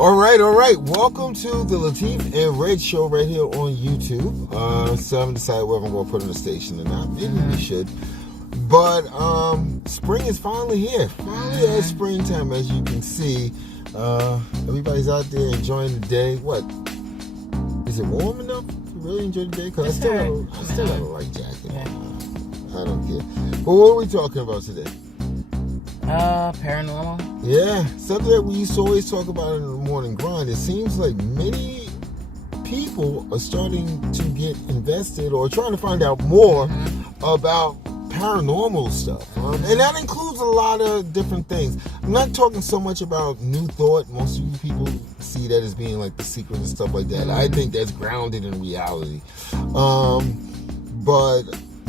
All right. Welcome to the Latif and Red Show right here on YouTube. So I haven't decided whether I'm going to put on the station or not. Maybe we should. But spring is finally here. Finally at springtime, as you can see. Everybody's out there enjoying the day. What? Is it warm enough to really enjoy the day? Because I still have a light jacket. I don't care. But what are we talking about today? Paranormal. Yeah, something that we used to always talk about in the morning grind. It seems like many people are starting to get invested or trying to find out more about paranormal stuff. And that includes a lot of different things. I'm not talking so much about New Thought. Most of you people see that as being like The Secret and stuff like that. I think that's grounded in reality. But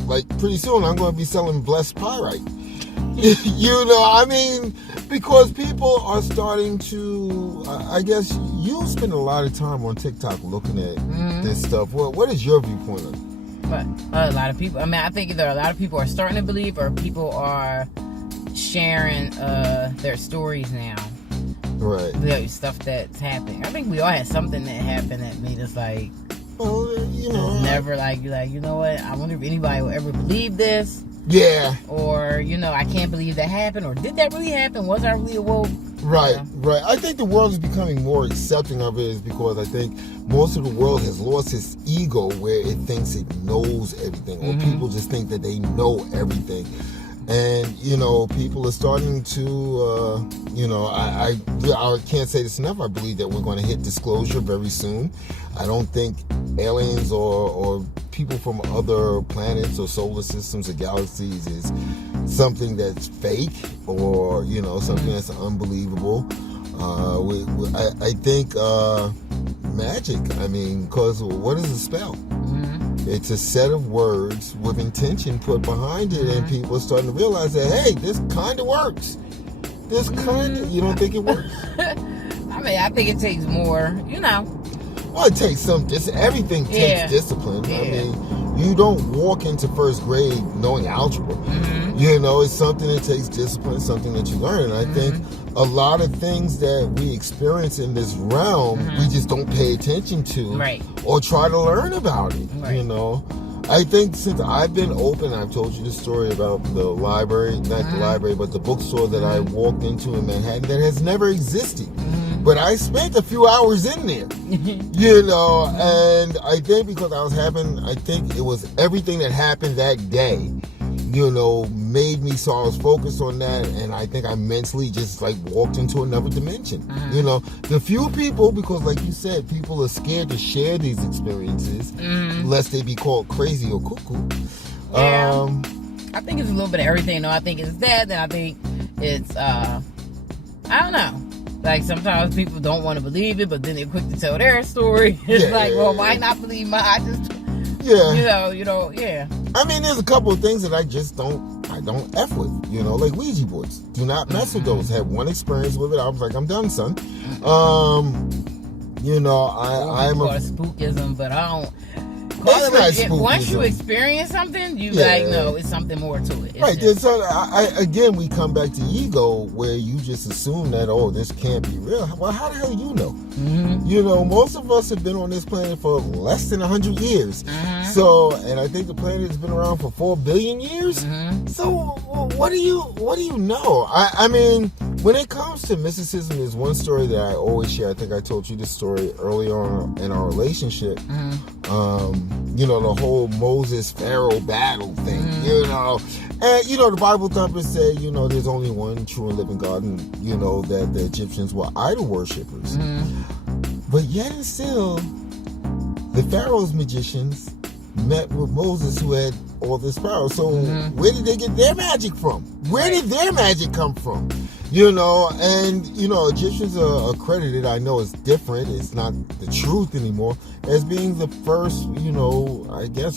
like pretty soon I'm going to be selling blessed pyrite. Because people are starting to, I guess you spend a lot of time on TikTok looking at this stuff. What is your viewpoint on it? But a lot of people, I think either a lot of people are starting to believe or people are sharing their stories now. Right. The stuff that's happening. I think we all had something that happened that made us like, never like, you know what, I wonder if anybody will ever believe this. Yeah. Or, I can't believe that happened. Or did that really happen? Was I really awoke? Right. I think the world is becoming more accepting of it is because I think most of the world has lost its ego where it thinks it knows everything. Or people just think that they know everything. And, people are starting to, I can't say this enough. I believe that we're going to hit disclosure very soon. I don't think aliens or people from other planets or solar systems or galaxies is something that's fake or, something that's unbelievable. I think magic, because what is a spell? It's a set of words with intention put behind it, and people are starting to realize that, hey, this kind of works. You don't think it works? I think it takes more, Well, it takes everything takes discipline. Yeah. You don't walk into first grade knowing algebra. It's something that takes discipline, something that you learn. And I think a lot of things that we experience in this realm, we just don't pay attention to or try to learn about it, I think since I've been open, I've told you the story about the library, not the library, but the bookstore that I walked into in Manhattan that has never existed. But I spent a few hours in there, and I think because I think it was everything that happened that day, made me, so I was focused on that, and I think I mentally just like walked into another dimension. The few people, because like you said, people are scared to share these experiences, lest they be called crazy or cuckoo. Yeah. I think it's a little bit of everything, though. I think it's that, and I think it's, I don't know. Like, sometimes people don't want to believe it, but then they're quick to tell their story. It's why not believe mine? There's a couple of things that I don't F with, like Ouija boards. Do not mess with those. Had one experience with it. I was like, I'm done, son. I'm a spookism, but I don't. It's not spookism. Once you experience something, you know it's something more to it. Again, we come back to ego, where you just assume that, this can't be real. Well, how the hell you know? Most of us have been on this planet for less than 100 years. So, and I think the planet has been around for 4 billion years. So, what do you know? When it comes to mysticism, there's one story that I always share. I think I told you this story early on in our relationship. The whole Moses Pharaoh battle thing, And, the Bible thumpers say, there's only one true and living God, and, that the Egyptians were idol worshippers. But yet and still, the Pharaoh's magicians met with Moses, who had all this power. So where did they get their magic from? Where did their magic come from? Egyptians are credited, I know it's different, it's not the truth anymore, as being the first,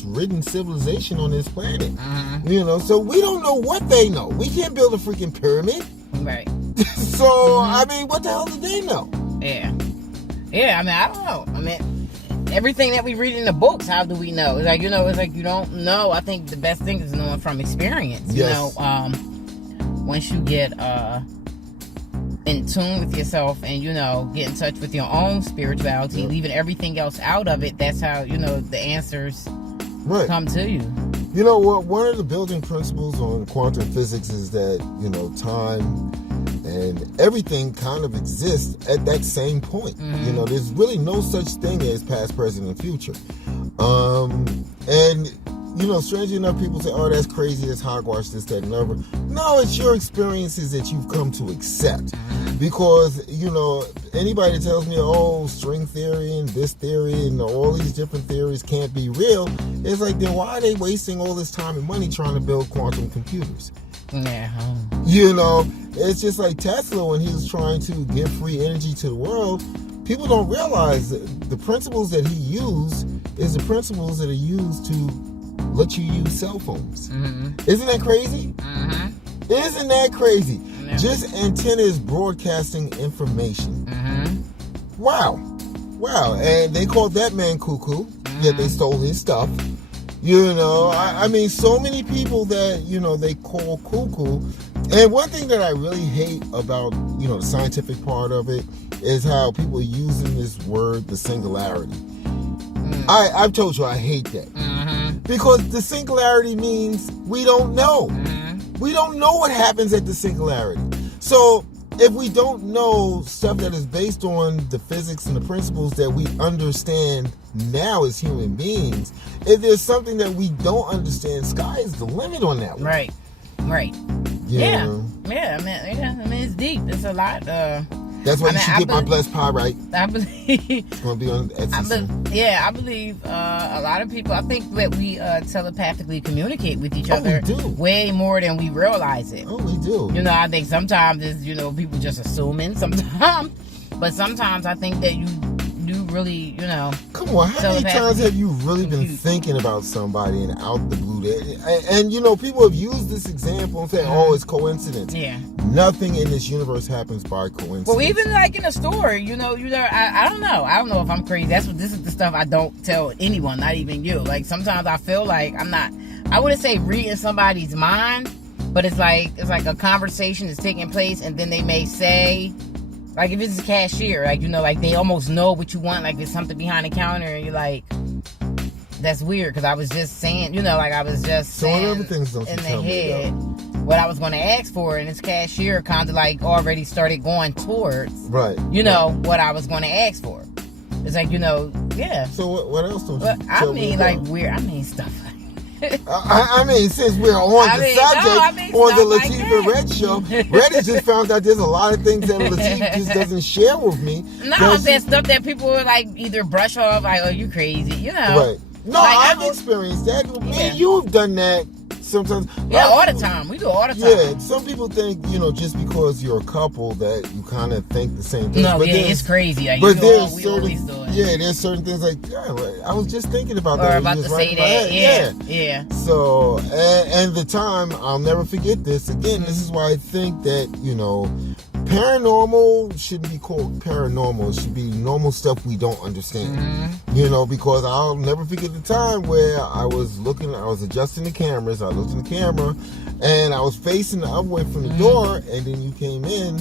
written civilization on this planet. So we don't know what they know. We can't build a freaking pyramid. Right. So, what the hell do they know? Yeah, I don't know. Everything that we read in the books, how do we know? It's like you don't know. I think the best thing is knowing from experience. Yes. Once you get in tune with yourself and, get in touch with your own spirituality, leaving everything else out of it, that's how, the answers come to you. You know what? One of the building principles on quantum physics is that, time and everything kind of exists at that same point. Mm-hmm. There's really no such thing as past, present, and future. And strangely enough, people say, oh, that's crazy, that's hogwash, this, that, and other. No, it's your experiences that you've come to accept. Because, anybody that tells me, oh, string theory and this theory and all these different theories can't be real, it's like, then why are they wasting all this time and money trying to build quantum computers? Yeah. It's just like Tesla when he was trying to give free energy to the world. People don't realize that the principles that he used is the principles that are used to let you use cell phones. Mm-hmm. Isn't that crazy? Mm-hmm. Isn't that crazy? Yeah. Just antennas broadcasting information. Mm-hmm. Wow. And they called that man cuckoo, yet they stole his stuff. I mean, so many people that, they call cuckoo. And one thing that I really hate about, the scientific part of it is how people are using this word, the singularity. I've told you I hate that. Because the singularity means we don't know. We don't know what happens at the singularity. So if we don't know stuff that is based on the physics and the principles that we understand now as human beings, if there's something that we don't understand, sky is the limit on that one. Right. Yeah. I mean, it's deep. It's a lot. That's why you should get my blessed pie right. I believe it's going to be on Etsy. I believe a lot of people, I think that we telepathically communicate with each we other do. way more than we realize it. Oh, we do. I think sometimes it's, people just assuming sometimes. But sometimes I think that you do really, Come on, how many times have you really been thinking about somebody and out the blue? And people have used this example and say, oh, it's coincidence. Yeah. Nothing in this universe happens by coincidence. Well, even like in a store, I don't know. I don't know if I'm crazy. This is the stuff I don't tell anyone, not even you. Like sometimes I feel like I wouldn't say reading somebody's mind, but it's like a conversation is taking place and then they may say, like if it's a cashier, like they almost know what you want, like there's something behind the counter and you're like, that's weird because I was just saying, I was just saying other things don't in the tell head me what I was going to ask for, and this cashier kind of like already started going towards, right. What I was going to ask for. It's like, yeah. So what else don't you I tell mean, me like about? weird. I mean, stuff like I mean, since we're on the subject, on the Latif and Red show, Red has just found out there's a lot of things that Latif just doesn't share with me. No, there's stuff that people are like either brush off, like, oh, you crazy, Right. No, I've experienced that. Man, you've done that sometimes. Yeah, all the time. We do all the time. Yeah, some people think, just because you're a couple that you kind of think the same thing. No, it's crazy. Like, but there's there's certain things like, I was just thinking about or that. Or about to say that. Yeah. So, and the time, I'll never forget this. Again, this is why I think that, paranormal shouldn't be called paranormal. It should be normal stuff we don't understand. Because I'll never forget the time where I was adjusting the cameras. I looked in the camera and I was facing the other way from the door, and then you came in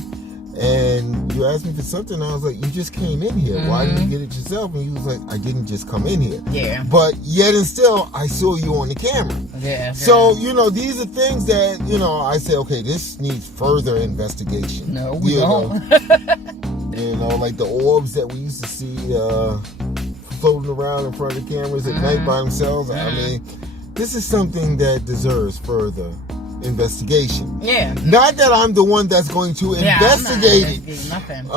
and you asked me for something. And I was like, you just came in here. Why didn't you get it yourself? And you was like, I didn't just come in here. Yeah. But yet and still, I saw you on the camera. Yeah. So, these are things that, I say, okay, this needs further investigation. No, we don't. Like the orbs that we used to see floating around in front of the cameras at night by themselves. I mean, this is something that deserves further investigation. Yeah. Not that I'm the one that's going to investigate it. Nothing.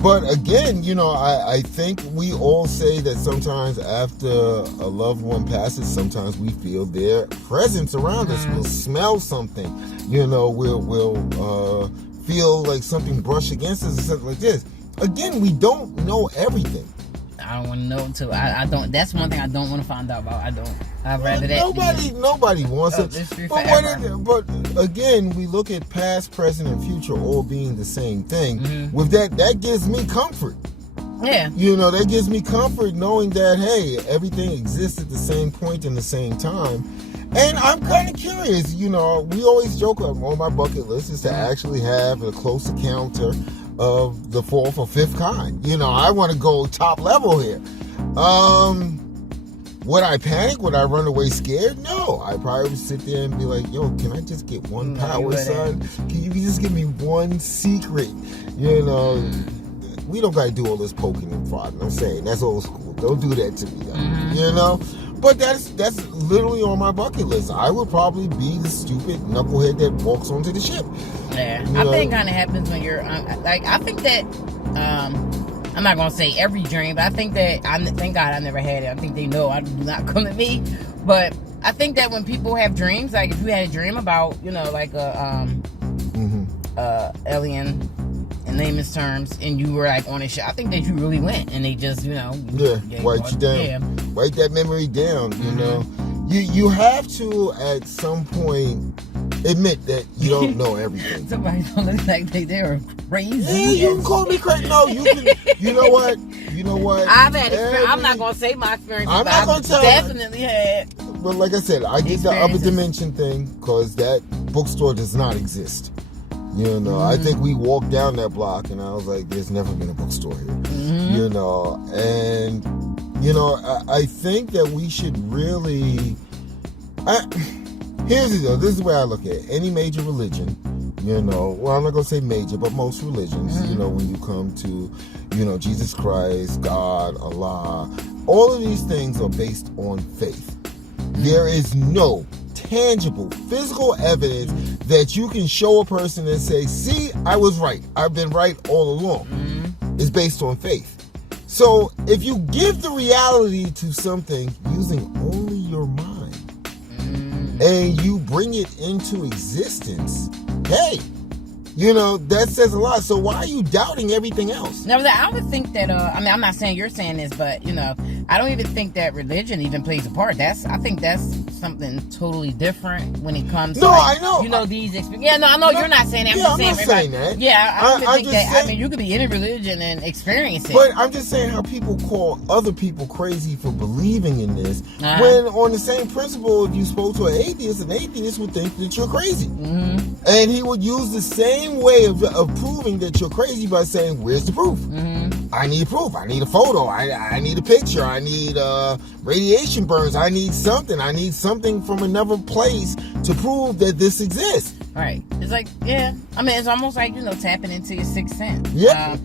But again, I think we all say that sometimes after a loved one passes, sometimes we feel their presence around us. We'll smell something. We'll feel like something brush against us or something like this. Again, we don't know everything. I don't want to know too. I don't. That's one thing I don't want to find out about. I don't. I'd rather that. Nobody wants it. But again, we look at past, present, and future all being the same thing. With that gives me comfort. Yeah. That gives me comfort knowing that, hey, everything exists at the same point in the same time. And I'm kind of curious, we always joke on my bucket list is to actually have a close encounter of the fourth or fifth kind. I want to go top level here. Would I panic? Would I run away scared? No. I probably would sit there and be like, yo, can I just get one power, son? Can you just give me one secret? We don't got to do all this poking and prodding. I'm saying that's old school. Don't do that to me, though. But that's literally on my bucket list. I would probably be the stupid knucklehead that walks onto the ship. Yeah, I think it kind of happens when you're I think that I'm not gonna say every dream, but I think that thank God I never had it. I think they know I do not come to me. But I think that when people have dreams, like if you had a dream about like a alien in layman's terms, and you were like on a ship, I think that you really went, and they just write you down, write that memory down. You have to at some point admit that you don't know everything. Somebody don't look like they're crazy. Yeah, you can call me crazy. No, you can. You know what? I've had experience. I'm not gonna say my experience. I'm not gonna tell. Definitely had. But like I said, I did the upper dimension thing because that bookstore does not exist. I think we walked down that block and I was like, there's never been a bookstore here. And I think that we should really here's the deal. This is the way I look at it. Any major religion, well, I'm not going to say major, but most religions, when you come to, Jesus Christ, God, Allah, all of these things are based on faith. There is no tangible, physical evidence that you can show a person and say, see, I was right. I've been right all along. It's based on faith. So if you give the reality to something using only your mind, and you bring it into existence, hey, that says a lot. So why are you doubting everything else? No, I would think that, I'm not saying you're saying this, but, I don't even think that religion even plays a part. I think that's something totally different when it comes to, I know. These experiences. Yeah, no, I know you're not saying that. I'm not saying that. Yeah, I don't think that. Saying, you could be in a religion and experience it. But I'm just saying how people call other people crazy for believing in this, when on the same principle, if you spoke to an atheist would think that you're crazy. And he would use the same way of proving that you're crazy by saying, where's the proof? I need proof. I need a photo. I need a picture. I need radiation burns. I need something. I need something from another place to prove that this exists. Right. It's like, it's almost like, tapping into your sixth sense. Yeah.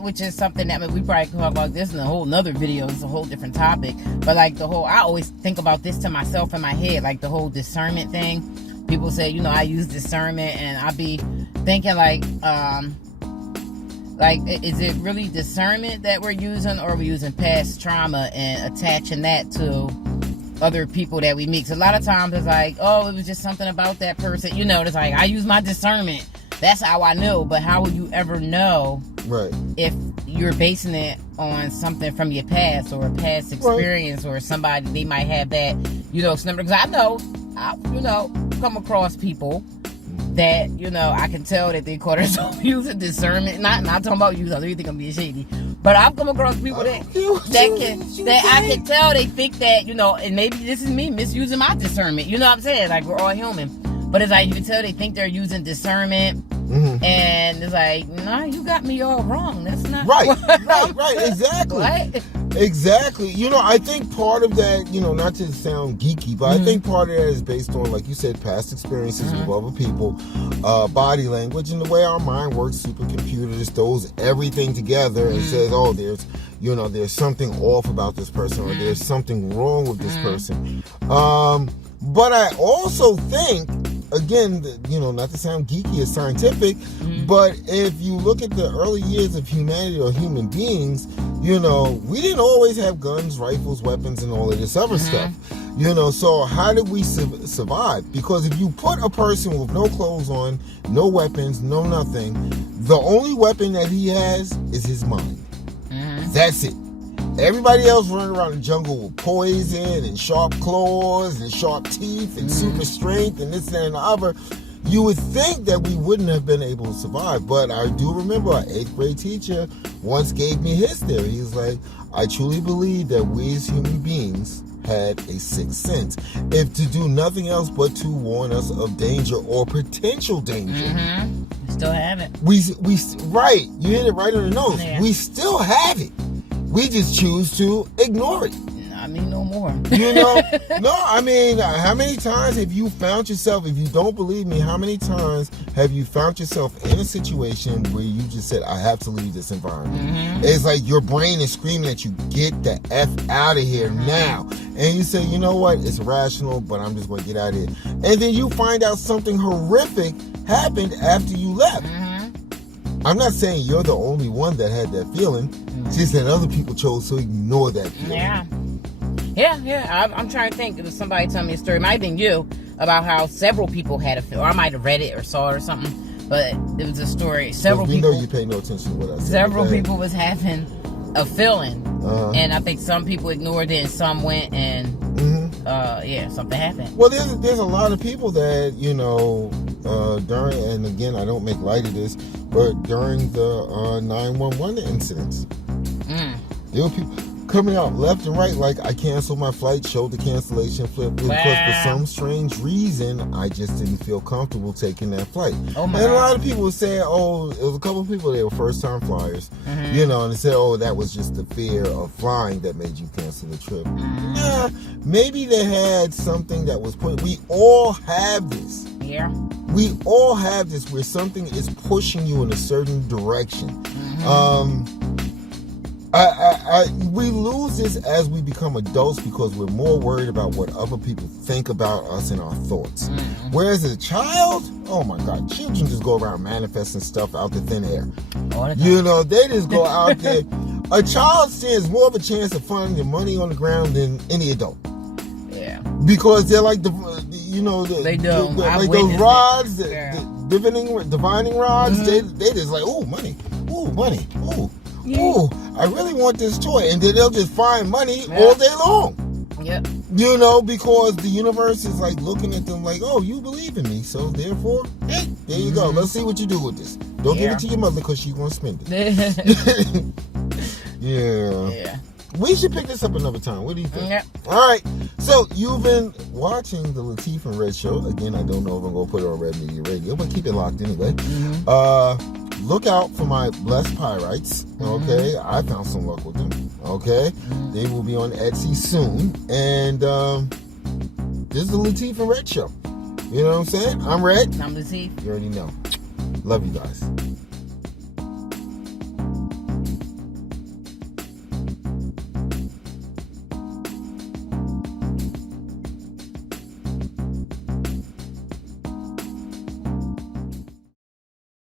Which is something that, we probably could talk about this in a whole nother video. It's a whole different topic. But like I always think about this to myself in my head, like the whole discernment thing. People say, I use discernment, and I be thinking is it really discernment that we're using, or are we using past trauma and attaching that to other people that we meet? So a lot of times it's like, oh, it was just something about that person. It's like, I use my discernment. That's how I know. But how will you ever know if you're basing it on something from your past or a past experience or somebody, they might have that, because I know, come across people that, I can tell that they call themselves using discernment. Not talking about you, I don't think I'm being shady. But I've come across people that I can tell they think that, and maybe this is me misusing my discernment. You know what I'm saying? Like, we're all human. But it's like, you can tell they think they're using discernment. And it's like, no, you got me all wrong. That's not right. Exactly. What? Exactly. I think part of that, not to sound geeky, but I think part of that is based on, like you said, past experiences with other people, body language, and the way our mind works. Supercomputer just throws everything together and says, oh, there's something off about this person, or there's something wrong with this person. But I also think, again, not to sound geeky or scientific, but if you look at the early years of humanity or human beings, we didn't always have guns, rifles, weapons, and all of this other stuff. So how did we survive? Because if you put a person with no clothes on, no weapons, no nothing, the only weapon that he has is his mind. That's it. Everybody else running around the jungle with poison and sharp claws and sharp teeth and super strength and this, that, and the other. You would think that we wouldn't have been able to survive. But I do remember our 8th grade teacher once gave me his theory. He's like, I truly believe that we as human beings had a sixth sense, if to do nothing else but to warn us of danger or potential danger. Mm-hmm. We still have it. We right, you hit it right on the nose. Yeah. We still have it. We just choose to ignore it. I mean, no more. You know? No, I mean, how many times have you found yourself, if you don't believe me, how many times have you found yourself in a situation where you just said, I have to leave this environment? Mm-hmm. It's like your brain is screaming at you, get the F out of here now. And you say, you know what? It's rational, but I'm just going to get out of here. And then you find out something horrific happened after you left. Mm-hmm. I'm not saying you're the only one that had that feeling. It's just that other people chose to ignore that feeling. Yeah. I'm trying to think. It was somebody telling me a story. It might have been you about how several people had a feel, or I might have read it or saw it or something. But it was a story. Several we people. know you pay no attention to what I said. Several people was having a feeling, and I think some people ignored it, and some went and something happened. Well, there's a lot of people that during, and again, I don't make light of this, but during the 911 incidents, there were people coming out left and right like, I canceled my flight, showed the cancellation flip, because for some strange reason I just didn't feel comfortable taking that flight. Oh my and God. a lot of people would say, it was a couple of people, they were first time flyers, and they said, that was just the fear of flying that made you cancel the trip. Nah, maybe they had something that was put. We all have this. Yeah. We all have this where something is pushing you in a certain direction. We lose this as we become adults because we're more worried about what other people think about us and our thoughts. Whereas as a child, oh my God, children just go around manifesting stuff out the thin air. They just go out there. A child stands more of a chance of finding money on the ground than any adult. Yeah. Because they're like those rods, divining rods. They just like, money, money, ooh, I really want this toy, and then they'll just find money all day long. Yep. Because the universe is like looking at them like, you believe in me, so therefore, hey, there you go. Let's see what you do with this. Don't give it to your mother because she's gonna spend it. Yeah. We should pick this up another time. What do you think? Yep. All right. So you've been watching the Latif and Red Show. Again, I don't know if I'm gonna put it on Red Media Radio, but keep it locked anyway. Look out for my Blessed Pyrites. Okay, I found some luck with them. Okay, they will be on Etsy soon. And this is the Latif and Red Show. You know what I'm saying? I'm Red. I'm Latif. You already know. Love you guys.